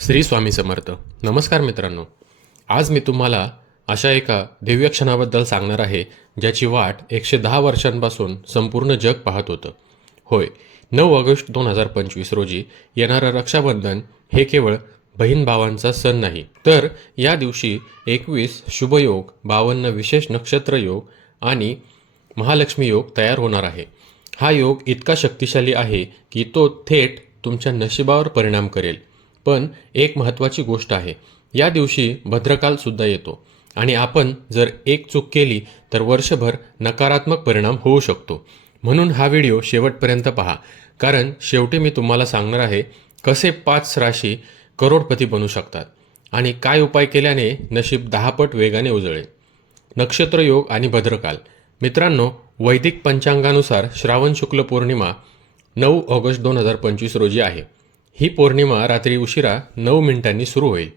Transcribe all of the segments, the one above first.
श्री स्वामी समर्थ. नमस्कार मित्रांनो. आज मी तुम्हाला अशा एका दिव्य क्षणाबद्दल सांगणार आहे ज्याची वाट एकशे दहा वर्षांपासून संपूर्ण जग पाहत होतं. होय नऊ ऑगस्ट दोन हजार पंचवीस रोजी येणारं रक्षाबंधन हे केवळ बहीण भावांचा सण नाही तर या दिवशी एकवीस शुभयोग बावन्न विशेष नक्षत्र योग आणि महालक्ष्मी योग तयार होणार आहे. हा योग इतका शक्तिशाली आहे की तो थेट तुमच्या नशिबावर परिणाम करेल. पण एक महत्त्वाची गोष्ट आहे. या दिवशी भद्रकालसुद्धा येतो आणि आपण जर एक चूक केली तर वर्षभर नकारात्मक परिणाम होऊ शकतो. म्हणून हा व्हिडिओ शेवटपर्यंत पहा. कारण शेवटी मी तुम्हाला सांगणार आहे कसे पाच राशी करोडपती बनू शकतात आणि काय उपाय केल्याने नशीब दहापट वेगाने उजळेल. नक्षत्रयोग आणि भद्रकाल. मित्रांनो वैदिक पंचांगानुसार श्रावण शुक्ल पौर्णिमा नऊ ऑगस्ट दोन हजार पंचवीस रोजी आहे. ही पौर्णिमा रात्री उशिरा नऊ मिनिटांनी सुरू होईल.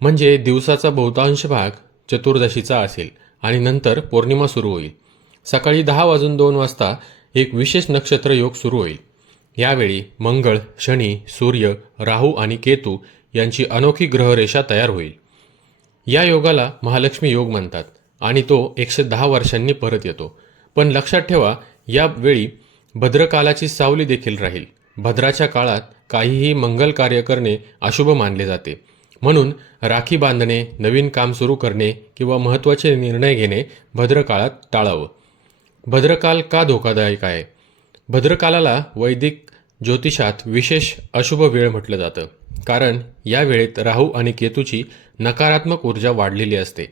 म्हणजे दिवसाचा बहुतांश भाग चतुर्दशीचा असेल आणि नंतर पौर्णिमा सुरू होईल. सकाळी दहा वाजून दोन वाजता एक विशेष नक्षत्र योग सुरू होईल. यावेळी मंगळ शनी सूर्य राहू आणि केतू यांची अनोखी ग्रहरेषा तयार होईल. या योगाला महालक्ष्मी योग म्हणतात आणि तो एकशे दहा वर्षांनी परत येतो. पण लक्षात ठेवा यावेळी भद्रकालाची सावली देखील राहील. भद्राच्या काळात काहीही मंगल कार्य करणे अशुभ मानले जाते. म्हणून राखी बांधणे नवीन काम सुरू करणे किंवा महत्त्वाचे निर्णय घेणे भद्रकाळात टाळावं. भद्रकाल का धोकादायक आहे? भद्रकालाला वैदिक ज्योतिषात विशेष अशुभ वेळ म्हटलं जातं. कारण या वेळेत राहू आणि केतूची नकारात्मक ऊर्जा वाढलेली असते.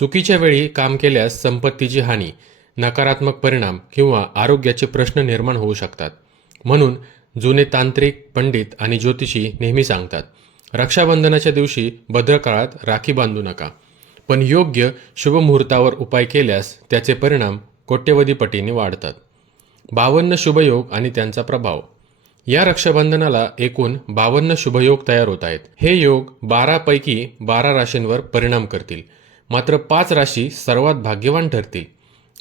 चुकीच्या वेळी काम केल्यास संपत्तीची हानी नकारात्मक परिणाम किंवा आरोग्याचे प्रश्न निर्माण होऊ शकतात. म्हणून जुने तांत्रिक पंडित आणि ज्योतिषी नेहमी सांगतात रक्षाबंधनाच्या दिवशी भद्रकाळात राखी बांधू नका. पण योग्य शुभमुहूर्तावर उपाय केल्यास त्याचे परिणाम कोट्यवधी पटीने वाढतात. बावन्न शुभयोग आणि त्यांचा प्रभाव. या रक्षाबंधनाला एकूण बावन्न शुभयोग तयार होत आहेत. हे योग बारापैकी बारा राशींवर परिणाम करतील. मात्र पाच राशी सर्वात भाग्यवान ठरतील.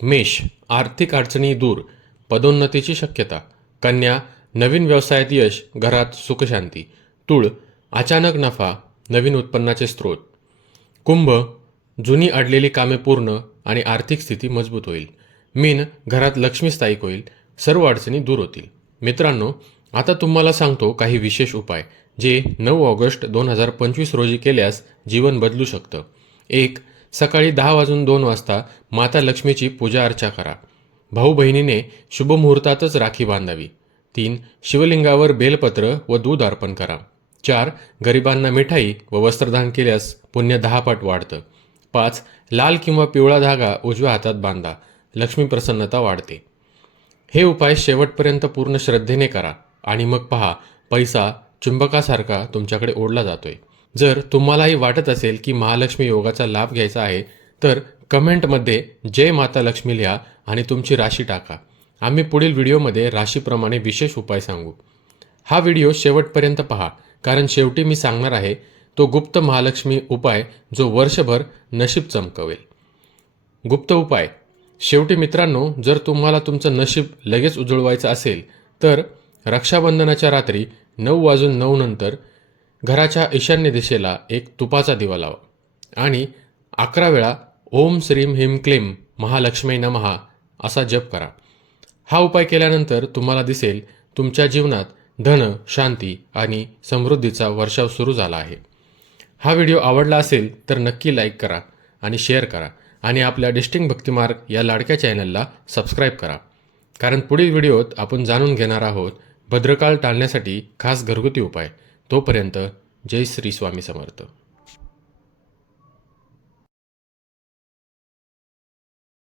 मेष आर्थिक अडचणी दूर पदोन्नतीची शक्यता कन्या नवीन व्यवसायात यश घरात सुखशांती. तुळ अचानक नफा नवीन उत्पन्नाचे स्रोत. कुंभ जुनी अडलेली कामे पूर्ण आणि आर्थिक स्थिती मजबूत होईल. मीन घरात लक्ष्मी स्थायिक होईल. सर्व अडचणी दूर होतील. मित्रांनो आता तुम्हाला सांगतो काही विशेष उपाय जे नऊ ऑगस्ट दोन हजार पंचवीस रोजी केल्यास जीवन बदलू शकतं. एक सकाळी दहा वाजून दोन वाजता माता लक्ष्मीची पूजा अर्चा करा. भाऊ बहिणीने शुभमुहूर्तातच राखी बांधावी. तीन शिवलिंगावर बेलपत्र व दूध अर्पण करा. चार गरिबांना मिठाई व वस्त्रदान केल्यास पुण्य दहा पट वाढतं. पाच लाल किंवा पिवळा धागा उजव्या हातात बांधा. लक्ष्मी प्रसन्नता वाढते. हे उपाय शेवटपर्यंत पूर्ण श्रद्धेने करा आणि मग पहा पैसा चुंबकासारखा तुमच्याकडे ओढला जातोय. जर तुम्हालाही वाटत असेल की महालक्ष्मी योगाचा लाभ घ्यायचा आहे तर कमेंटमध्ये जय माता लक्ष्मी लिहा आणि तुमची राशी टाका. आम्ही पुढील व्हिडिओमध्ये राशीप्रमाणे विशेष उपाय सांगू. हा व्हिडिओ शेवटपर्यंत पहा कारण शेवटी मी सांगणार आहे तो गुप्त महालक्ष्मी उपाय जो वर्षभर नशीब चमकवेल. गुप्त उपाय. शेवटी मित्रांनो जर तुम्हाला तुमचं नशीब लगेच उजळवायचं असेल तर रक्षाबंधनाच्या रात्री नऊ वाजून नऊ नंतर घराच्या ईशान्य दिशेला एक तुपाचा दिवा लावा. आणि अकरा वेळा ओम श्रीम हिम क्लीम महालक्ष्मी नमहा असा जप करा. हा उपाय केल्यानंतर तुम्हाला दिसेल तुमच्या जीवनात धन शांती आणि समृद्धीचा वर्षाव सुरू झाला आहे. हा व्हिडिओ आवडला असेल तर नक्की लाईक करा आणि शेअर करा आणि आपल्या डिस्टिंग भक्तिमार्ग या लाडक्या चॅनलला सबस्क्राईब करा. कारण पुढील व्हिडिओत आपण जाणून घेणार आहोत भद्रकाळ टाळण्यासाठी खास घरगुती उपाय. तोपर्यंत जय श्री स्वामी समर्थ.